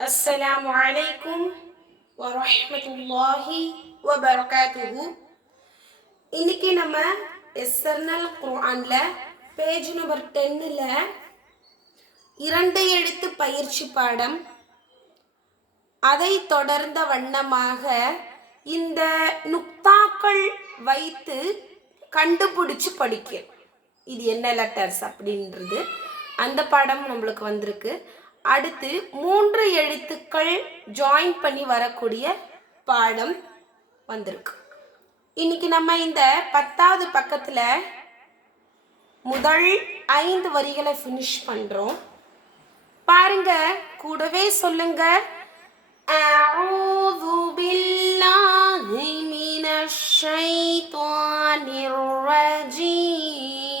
அஸ்ஸலாமு அலைக்கும் வரஹ்மத்துல்லாஹி வபரகாத்துஹு. இன்னைக்கு நம்ம எஸ்எர்னல் குர்ஆன்ல பேஜ் நம்பர் 10ல 2 எழுத்து பயிற்சி பாடம், அதை தொடர்ந்த வண்ணமாக இந்த நுக்தாக்கள் வைத்து கண்டுபிடிச்சு படிக்க, இது என்ன லெட்டர்ஸ் அப்படின்றது அந்த பாடம் நம்மளுக்கு வந்திருக்கு. அடுத்து 3 எழுத்துக்கள் ஜாயின் பண்ணி வரக்கூடிய பாடம் வந்திருக்கு. இன்னைக்கு நம்ம இந்த 10வது பக்கத்துல முதல் 5 வரிகளை ஃபினிஷ் பண்றோம். பாருங்க, கூடவே சொல்லுங்க. அஊது பில்லாஹி மினஷ் ஷைத்தானிர் ரஜீம்.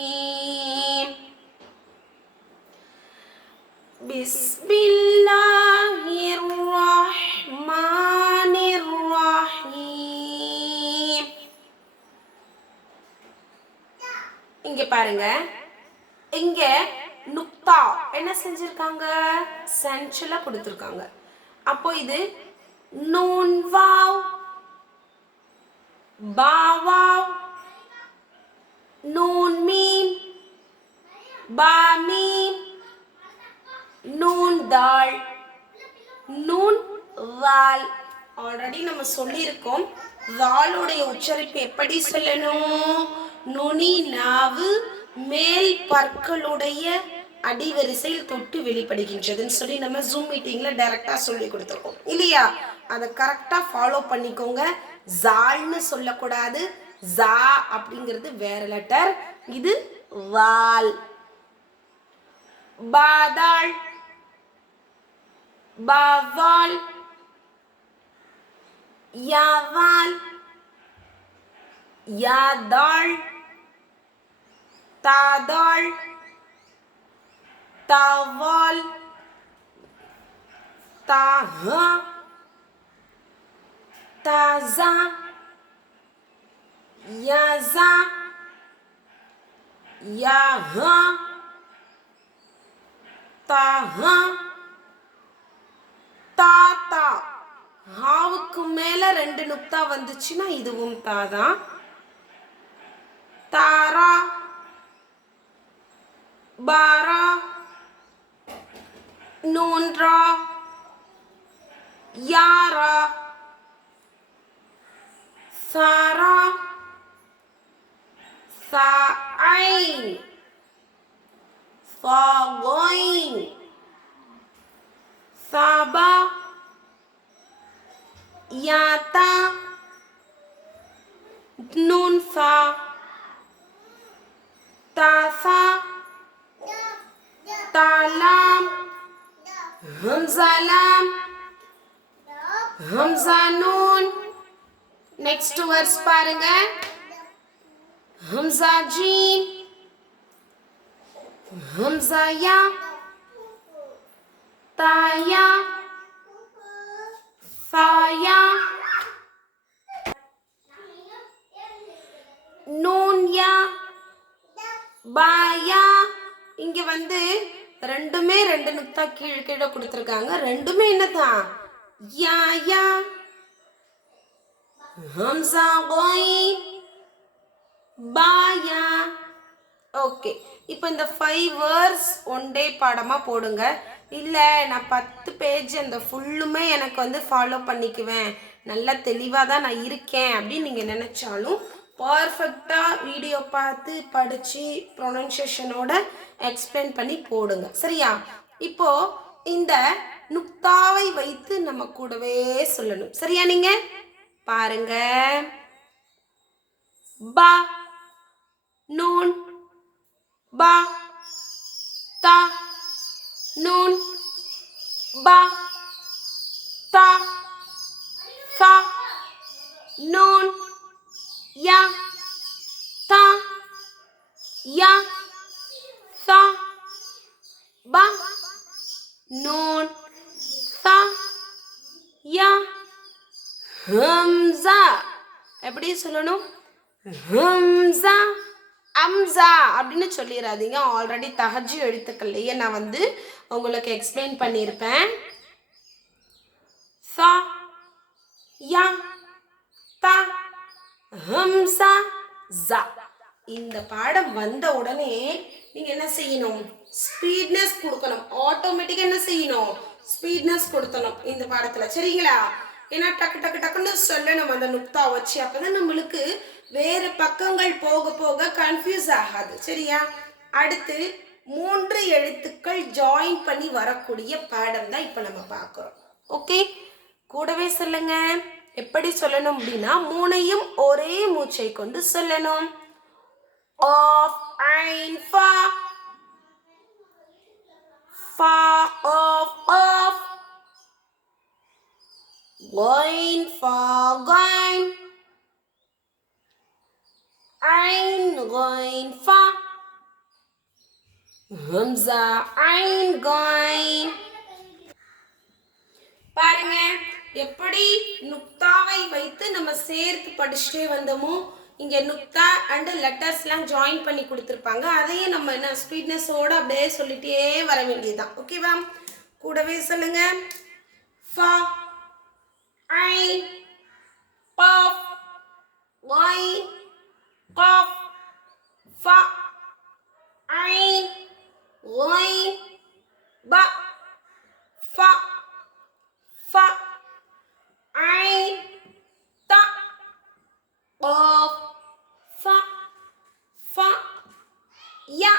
பிஸ்மில்லாஹிர் ரஹ்மானிர் ரஹீம். இங்க பாருங்க, இங்க நுக்தா என்ன செஞ்சிருக்காங்க, சென்டர்ல கொடுத்திருக்காங்க. அப்போ இது நூன் வாவ், பா வாவ், நூன் மீம், பா மீம், நூன் தால், நூன் வால். ஆல்ரெடி நம்ம சொல்லியிருக்கோம், வாளுடைய உச்சரிப்பு எப்படி சொல்லணும், நுனி நாவு மேல் பற்களுடைய அடிவரிசையில் தொட்டு வெளிப்படுகின்றதுன்னு சொல்லி நம்ம ஜூம் மீட்டிங்ல டைரக்டா சொல்லி கொடுத்துருக்கோம் இல்லையா? அதை கரெக்டா ஃபாலோ பண்ணிக்கோங்க. ஜால்னு சொல்லக்கூடாது, ஜா அப்படிங்கிறது வேற லெட்டர், இது வால். பாதாள், பாவால், யாவால், யாதாள், தாதாள், தாவால், தாஹா, தாசா, யாசா, யாஹா, தாஹா, தாத்தா. ஹாவுக்கு மேல 2 நுக்தா வந்துச்சுன்னா இதுவும் தாதான். தாரா, பாரா, நூன்ரா, யாரா, சாரா, சாஐன், சாகைன், சாபா, யாத்தா, நூன் ஃபா, தாஃபா, தாலாம், ஹம்சா லாம், ஹம்சா நூன். நெக்ஸ்ட் வேர்ட்ஸ் பாருங்க, ஹம்சா ஜீம், ஹம்சா யா, தாயா, சாயா, நூன் யா, பாயா. இங்க வந்து ரெண்டுமே 2 நுக்தா கீழே கீழே கொடுத்துருக்காங்க. ரெண்டுமே என்னதான், யா யா, ஹம்சா கோயின், பாயா. ஓகே, இப்போ இந்த 5 வேர்ட்ஸ் ஒன் டே பாடமா போடுங்க. இல்லை நான் 10 பேஜ் அந்த ஃபுல்லுமே எனக்கு வந்து ஃபாலோ பண்ணிக்குவேன், நல்லா தெளிவாக தான் நான் இருக்கேன் அப்படின்னு நீங்கள் நினச்சாலும் பர்ஃபெக்டாக வீடியோ பார்த்து படித்து ப்ரொனன்சியேஷனோட எக்ஸ்பிளைன் பண்ணி போடுங்க, சரியா? இப்போ இந்த நுக்தாவை வைத்து நம்ம கூடவே சொல்லணும், சரியா? நீங்க பாருங்க, பா, நூன், பா, தா, நூன், பா, தா, சா, நூன், யா, தா, யா, சா, பா, நூன், சா, யா, ஹம்சா. எப்படி சொல்லணும், ஹம்சா, அம்சா அப்படின்னு சொல்லிடாதீங்க. ஆல்ரெடி தஹஜ்ஜு எழுத்துக்கள்லையே நான் வந்து உங்களுக்கு எக்ஸ்பிளைன் பண்ணியிருப்பேன். சா யா தா ஹம்சா ஜா. இந்த பாடம் வந்த உடனே நீங்க என்ன செய்யணும்? ஸ்பீட்னஸ் கொடுக்கணும். ஆட்டோமேட்டிக்கா என்ன செய்யணும்? ஸ்பீட்னஸ் கொடுக்கணும் இந்த பாடத்துல. சரிங்களா? ஏன்னா டக்கு டக்கு டக்குன்னு சொல்லணும் அந்த நுக்தா வச்சு. அப்பதான் நம்மளுக்கு வேற பக்கங்கள் போக போக கன்ஃபியூஸ் ஆகாது. சரியா? அடுத்து 3 எழுத்துக்கள் ஜாயின் பண்ணி வரக்கூடிய பாடம் தான் இப்ப நம்ம பார்க்கிறோம். ஓகே, கூடவே சொல்லுங்க. எப்படி சொல்லணும் அப்படின்னா 3ஐயும் ஒரே மூச்சை கொண்டு சொல்லணும். ஆஃப் ஐன் ஃபா, ஃபா ஆஃப் ஆஃப், غين فا غين، عين غين فا، همزة عين غين. பாருங்க எப்படி நுக்தாவை வைத்து நம்ம சேர்த்து படிச்சுட்டே வந்தோமோ, இங்க நுக்தா அண்ட் லெட்டர்ஸ்லாம் ஜாயின் பண்ணி கொடுத்துருப்பாங்க. அதையும் நம்ம என்ன ஸ்பீட்னஸோட அப்படியே சொல்லிட்டே வர வேண்டியதுதான். ஓகேவா? கூடவே சொல்லுங்க. ஃபா ஐன் காஃப் غين قاف فا عين غين با فا فا عين تا قاف فا فا يا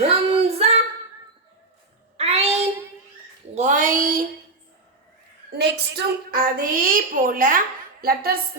همزة عين غين. நெக்ஸ்ட்டும் அதே போல லெட்டர்ஸ்